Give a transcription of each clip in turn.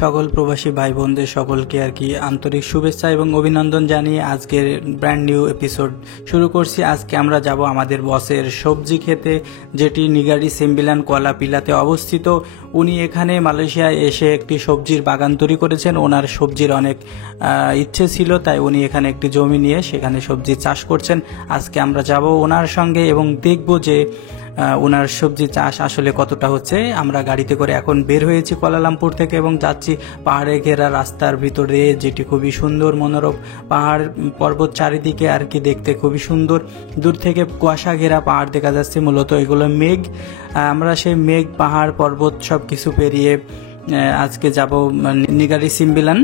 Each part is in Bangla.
সকল প্রবাসী ভাই বোনদের সকলকে আর কি আন্তরিক শুভেচ্ছা এবং অভিনন্দন জানিয়ে আজকের ব্র্যান্ড নিউ এপিসোড শুরু করছি। আজকে আমরা যাব আমাদের বসের সবজি খেতে, যেটি নিগারি সিম্বিলান কুয়ালা পিলাতে অবস্থিত। উনি এখানে মালয়েশিয়ায় এসে একটি সবজির বাগান তৈরি করেছেন। ওনার সবজির অনেক ইচ্ছে ছিল, তাই উনি এখানে একটি জমি নিয়ে সেখানে সবজি চাষ করছেন। আজকে আমরা যাব ওনার সঙ্গে এবং দেখব যে ওনার সবজি চাষ আসলে কতটা হচ্ছে। আমরা গাড়িতে করে এখন বের হয়েছি কুয়ালালামপুর থেকে এবং যাচ্ছি পাহাড়ে ঘেরা রাস্তার ভিতরে, যেটি খুবই সুন্দর মনোরম পাহাড় পর্বত চারিদিকে আর কি দেখতে খুবই সুন্দর। দূর থেকে কুয়াশা ঘেরা পাহাড় দেখা যাচ্ছে, মূলত এগুলো মেঘ। আমরা সেই মেঘ পাহাড় পর্বত সব কিছু পেরিয়ে আজকে যাব নিগারি সিম্বিলান।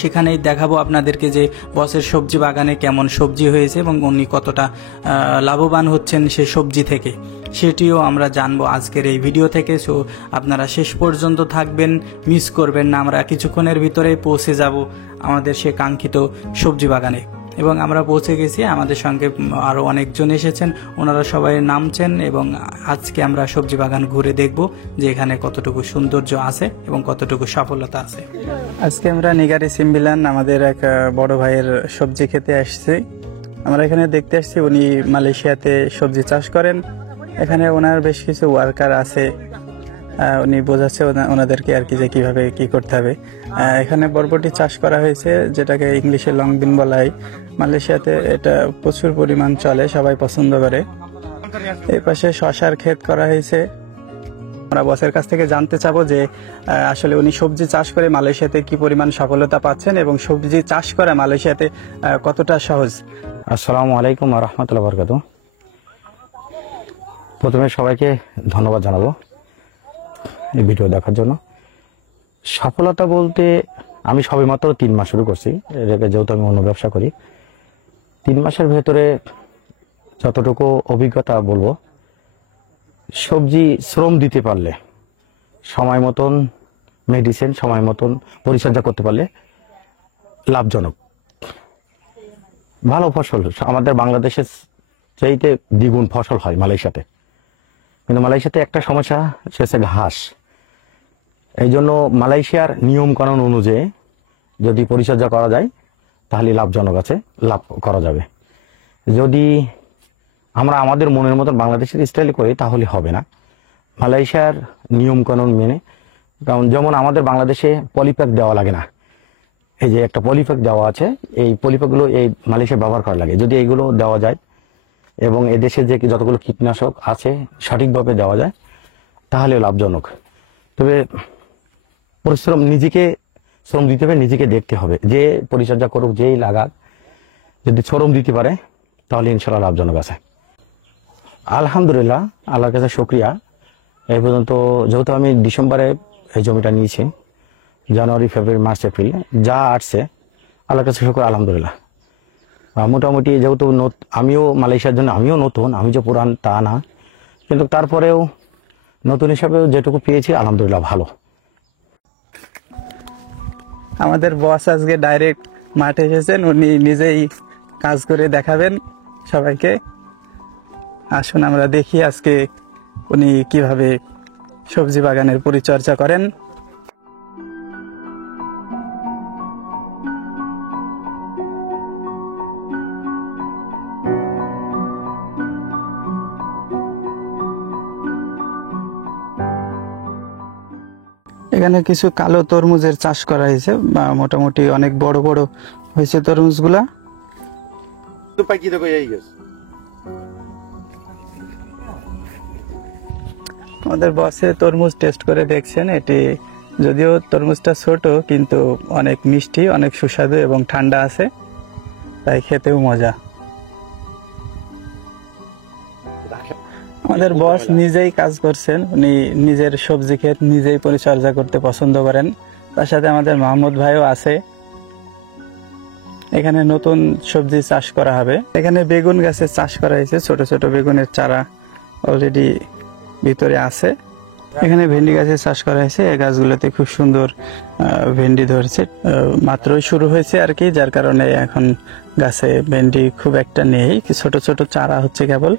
সেখানেই দেখাবো আপনাদেরকে যে বসের সবজি বাগানে কেমন সবজি হয়েছে এবং উনি কতটা লাভবান হচ্ছেন সেই সবজি থেকে, সেটিও আমরা জানবো আজকের এই ভিডিও থেকে। সো আপনারা শেষ পর্যন্ত থাকবেন, মিস করবেন না। আমরা কিছুক্ষণের ভিতরেই পৌঁছে যাব আমাদের সে কাঙ্ক্ষিত সবজি বাগানে এবং আমরা পৌঁছে গেছি। আমাদের সঙ্গে আরও অনেকজন এসেছেন, ওনারা সবাই নামছেন এবং আজকে আমরা সবজি বাগান ঘুরে দেখব যে এখানে কতটুকু সৌন্দর্য আছে এবং কতটুকু সফলতা আছে। আজকে আমরা নিগারি সিম্বিলান আমাদের এক বড় ভাইয়ের সবজি খেতে আসছি। আমরা এখানে দেখতে আসছি উনি মালয়েশিয়াতে সবজি চাষ করেন। এখানে ওনার বেশ কিছু ওয়ার্কার আছে, উনি বোঝাচ্ছে ওনাদেরকে আর কি যে কিভাবে কি করতে হবে। এখানে বরবটি চাষ করা হয়েছে, যেটাকে ইংলিশে লং বিন বলা হয়। মালয়েশিয়াতে এটা প্রচুর পরিমাণ চলে, সবাই পছন্দ করে। এই পাশে শশার ক্ষেত করা হয়েছে। আমরা বসের কাছ থেকে জানতে চাবো যে আসলে উনি সবজি চাষ করে মালয়েশিয়াতে কি পরিমাণ সফলতা পাচ্ছেন এবং সবজি চাষ করা মালয়েশিয়াতে কতটা সহজ। আসসালামু আলাইকুম ওয়া রাহমাতুল্লাহি ওয়া বারাকাতুহু। প্রথমে সবাইকে ধন্যবাদ জানাবো এই ভিডিও দেখার জন্য। সফলতা বলতে আমি সবেমাত্র 3 মাস শুরু করছি, যেহেতু আমি অন্য ব্যবসা করি। 3 মাসের ভেতরে যতটুকু অভিজ্ঞতা বলবো, সবজি শ্রম দিতে পারলে, সময় মতন মেডিসিন সময় মতন পরিচর্যা করতে পারলে লাভজনক, ভালো ফসল। আমাদের বাংলাদেশের চাইতে দ্বিগুণ ফসল হয় মালয়েশিয়াতে, কিন্তু মালয়েশিয়াতে একটা সমস্যা, সে হচ্ছে ঘাস। এই জন্য মালয়েশিয়ার নিয়ম কানুন অনুযায়ী যদি পরিচর্যা করা যায় তাহলে লাভজনক আছে, লাভ করা যাবে। যদি আমরা আমাদের মনের মতন বাংলাদেশের স্টাইলে করি তাহলে হবে না, মালয়েশিয়ার নিয়ম কানুন মেনে। কারণ যেমন আমাদের বাংলাদেশে পলিপ্যাক দেওয়া লাগে না, এই যে একটা পলিপ্যাক দেওয়া আছে, এই পলিপ্যাকগুলো এই মালয়েশিয়া ব্যবহার করা লাগে। যদি এইগুলো দেওয়া যায় এবং এদেশে যে যতগুলো কীটনাশক আছে সঠিকভাবে দেওয়া যায় তাহলে লাভজনক। তবে পরিশ্রম, নিজেকে শ্রম দিতে হবে, নিজেকে দেখতে হবে। যে পরিচর্যা করুক, যেই লাগাক, যদি শ্রম দিতে পারে তাহলে ইনশাল্লাহ লাভজনক আছে। আলহামদুলিল্লাহ, আল্লাহর কাছে শুকরিয়া। এই পর্যন্ত যেহেতু আমি ডিসেম্বরে এই জমিটা নিয়েছি, জানুয়ারি ফেব্রুয়ারি মার্চ এপ্রিল যা আসছে আল্লাহর কাছে শুকর আলহামদুলিল্লাহ। মোটামুটি যেহেতু আমিও মালয়েশিয়ার জন্য আমিও নতুন, আমি যে পুরান তা না, কিন্তু তারপরেও নতুন হিসাবে যেটুকু পেয়েছি আলহামদুলিল্লাহ ভালো। আমাদের বস আজকে ডাইরেক্ট মাঠে এসেছেন, উনি নিজেই কাজ করে দেখাবেন সবাইকে। আসুন আমরা দেখি আজকে উনি কিভাবে সবজি বাগানের পরিচর্যা করেন। এখানে কিছু কালো তরমুজের চাষ করা হয়েছে, মোটামুটি অনেক বড় বড় হয়েছে তরমুজগুলা। আমাদের বসে তরমুজ টেস্ট করে দেখছেন, এটি যদিও তরমুজটা ছোট কিন্তু অনেক মিষ্টি, অনেক সুস্বাদু এবং ঠান্ডা আছে, তাই খেতেও মজা। আমাদের বস নিজেই কাজ করছেন, উনি নিজের সবজি ক্ষেত নিজেই পরিচর্যা করতে পছন্দ করেন। তার সাথে আমাদের মাহমুদ ভাইও আছে। এখানে নতুন সবজি চাষ করা হবে। এখানে বেগুন গাছের চাষ করা হয়েছে, ছোট ছোট বেগুনের চারা অলরেডি ভিতরে আছে। এখানে ভেন্ডি গাছের চাষ করা হয়েছে, এই গাছগুলোতে খুব সুন্দর ভেন্ডি ধরছে। মাত্রই শুরু হয়েছে আর কি, যার কারণে এখন গাছে ভেন্ডি খুব একটা নেই, ছোট ছোট চারা হচ্ছে কেবল।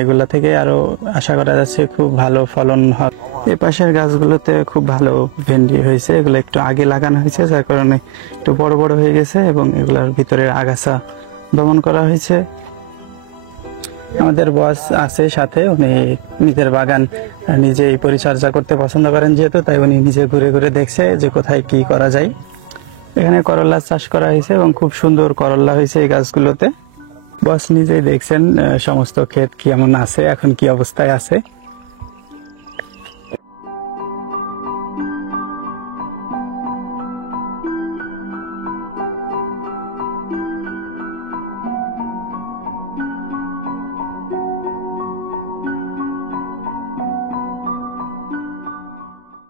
এগুলা থেকে আরো আশা করা যাচ্ছে খুব ভালো ফলন হবে। এই পাশের গাছগুলোতে খুব ভালো ভেন্ডি হয়েছে, এগুলো একটু আগে লাগানো হয়েছে যার কারণে একটু বড় বড় হয়ে গেছে এবং এগুলোর ভিতরের আগাছা দমন করা হয়েছে। আমাদের বস আছে সাথে, উনি নিজের বাগান নিজেই পরিচর্যা করতে পছন্দ করেন যেহেতু, তাই উনি নিজে ঘুরে ঘুরে দেখছে যে কোথায় কি করা যায়। এখানে করলা চাষ করা হয়েছে এবং খুব সুন্দর করলা হয়েছে এই গাছগুলোতে। বস নিজেই দেখছেন সমস্ত ক্ষেত কেমন আছে, এখন কি অবস্থায় আছে।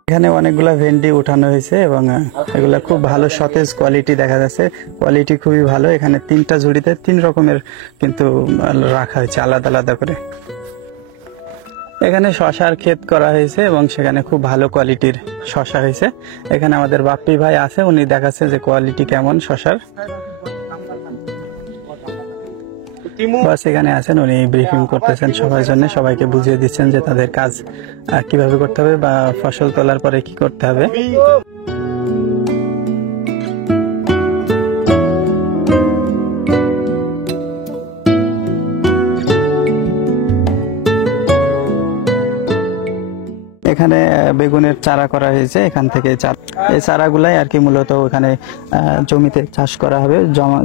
এখানে অনেকগুলা ভেন্ডি উঠানো হয়েছে এবং এগুলা খুব ভালো সতেজ কোয়ালিটি দেখা যাচ্ছে, কোয়ালিটি খুবই ভালো। এখানে 3টা ঝুড়িতে 3 রকমের কিন্তু রাখা হয়েছে আলাদা আলাদা করে। এখানে শশার ক্ষেত করা হয়েছে এবং সেখানে খুব ভালো কোয়ালিটির শশা হয়েছে। এখানে আমাদের বাপ্পি ভাই আছে, উনি দেখাচ্ছে যে কোয়ালিটি কেমন শশার। বাস এখানে আছেন, উনি ব্রিফিং করতেছেন সবার জন্য, সবাইকে বুঝিয়ে দিচ্ছেন যে তাদের কাজ কিভাবে করতে হবে বা ফসল তোলার পরে কি করতে হবে। এখানে বেগুনের চারা করা হয়েছে, এখান থেকে এই চারাগুলাই আর কি মূলত এখানে জমিতে চাষ করা হবে,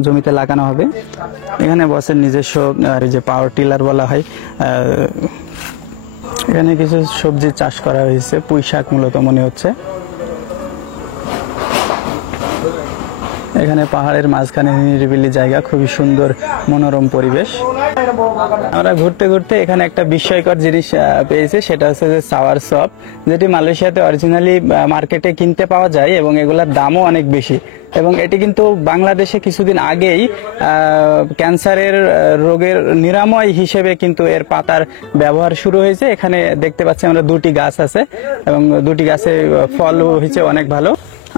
জমিতে লাগানো হবে। এখানে বসের নিজস্ব আর যে পাওয়ার টিলার বলা হয়, এখানে কিছু সবজি চাষ করা হয়েছে, পুঁই শাক মূলত মনে হচ্ছে। এখানে পাহাড়ের মাঝখানে নিরিবিলি জায়গা, খুবই সুন্দর মনোরম পরিবেশ। আমরা ঘুরতে ঘুরতে এখানে একটা বিস্ময়কর জিনিস পেয়েছি, সেটা হচ্ছে যে সাওয়ার সপ, যেটি মালয়েশিয়াতে অরিজিনালি মার্কেটে কিনতে পাওয়া যায় এবং এগুলোর দামও অনেক বেশি। এবং এটি কিন্তু বাংলাদেশে কিছুদিন আগেই ক্যান্সারের রোগের নিরাময় হিসেবে কিন্তু এর পাতার ব্যবহার শুরু হয়েছে। এখানে দেখতে পাচ্ছি আমরা 2টি গাছ আছে এবং 2টি গাছে ফলও হয়েছে অনেক ভালো।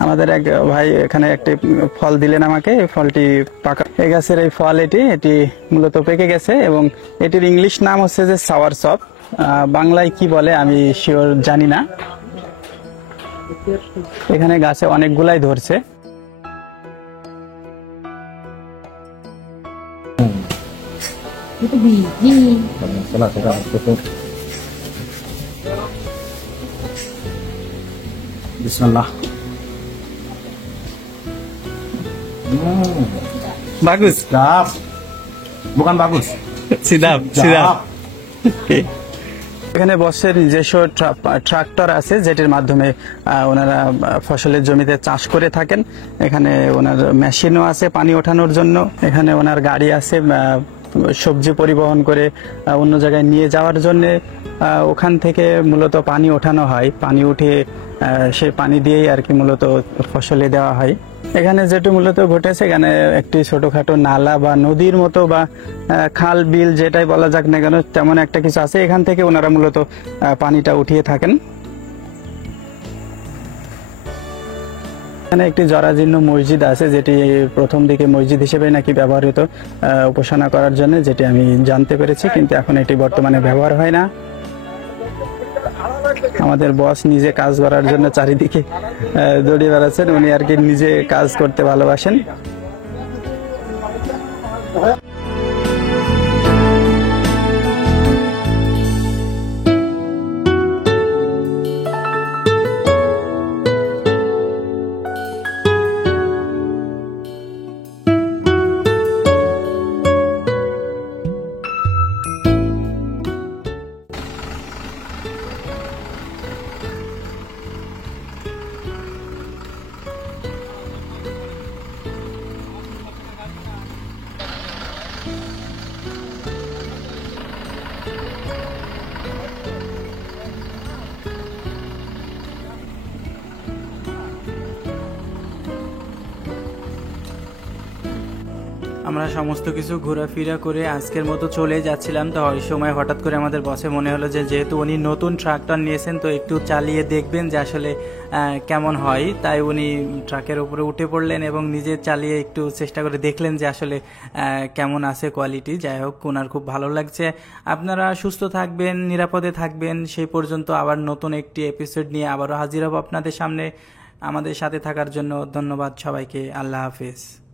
আমাদের এক ভাই এখানে একটি ফল দিলেন আমাকে, এই ফলটি পাকা, এই গাছের এই ফল এটি মূলত পেকে গেছে এবং এটির ইংলিশ নাম হচ্ছে যে সাওয়ার সপ। বাংলায় কি বলে আমি শিওর জানি না। এখানে গাছে অনেকগুলাই ধরছে। বিসমিল্লাহ। Bagus. Sedap. Bukan bagus. Sidap. Sedap. এখানে বসের নিজস্ব ট্রাক্টর আছে, যেটির মাধ্যমে ওনারা ফসলের জমিতে চাষ করে থাকেন। এখানে ওনার মেশিনও আছে পানি ওঠানোর জন্য। এখানে ওনার গাড়ি আছে সবজি পরিবহন করে অন্য জায়গায় নিয়ে যাওয়ার জন্য। ওখান থেকে মূলত পানি ওঠানো হয়, পানি উঠে সেই পানি দিয়েই আর কি মূলত ফসলে দেওয়া হয়। এখানে যেটা মূলত ঘটেছে, এখানে একটি ছোটখাটো নালা বা নদীর মতো বা খাল বিল যেটাই বলা যাক না কেন, তেমন একটা কিছু আছে। এখান থেকে ওনারা মূলত পানিটা উঠিয়ে থাকেন। এখানে একটি জরাজীর্ণ মসজিদ আছে, যেটি প্রথম দিকে মসজিদ হিসেবে নাকি ব্যবহার হতো উপাসনা করার জন্য, যেটি আমি জানতে পেরেছি, কিন্তু এখন এটি বর্তমানে ব্যবহার হয় না। আমাদের বস নিজে কাজ করার জন্য চারিদিকে দৌড়িয়ে বেড়াচ্ছেন, উনি আর কি নিজে কাজ করতে ভালোবাসেন। আমরা সমস্ত কিছু ঘোরাফেরা করে আজকের মতো চলে যাচ্ছিলাম। তো ওই সময় হঠাৎ করে আমাদের বসে মনে হলো যে যেহেতু উনি নতুন ট্রাক্টর নিয়েছেন তো একটু চালিয়ে দেখবেন যে আসলে কেমন হয়। তাই উনি ট্রাকের উপরে উঠে পড়লেন এবং নিজে চালিয়ে একটু চেষ্টা করে দেখলেন যে আসলে কেমন আছে কোয়ালিটি। যাই হোক, ওনার খুব ভালো লাগছে। আপনারা সুস্থ থাকবেন, নিরাপদে থাকবেন। সেই পর্যন্ত আবার নতুন একটি এপিসোড নিয়ে আবারও হাজির হব আপনাদের সামনে। আমাদের সাথে থাকার জন্য ধন্যবাদ সবাইকে। আল্লাহ হাফেজ।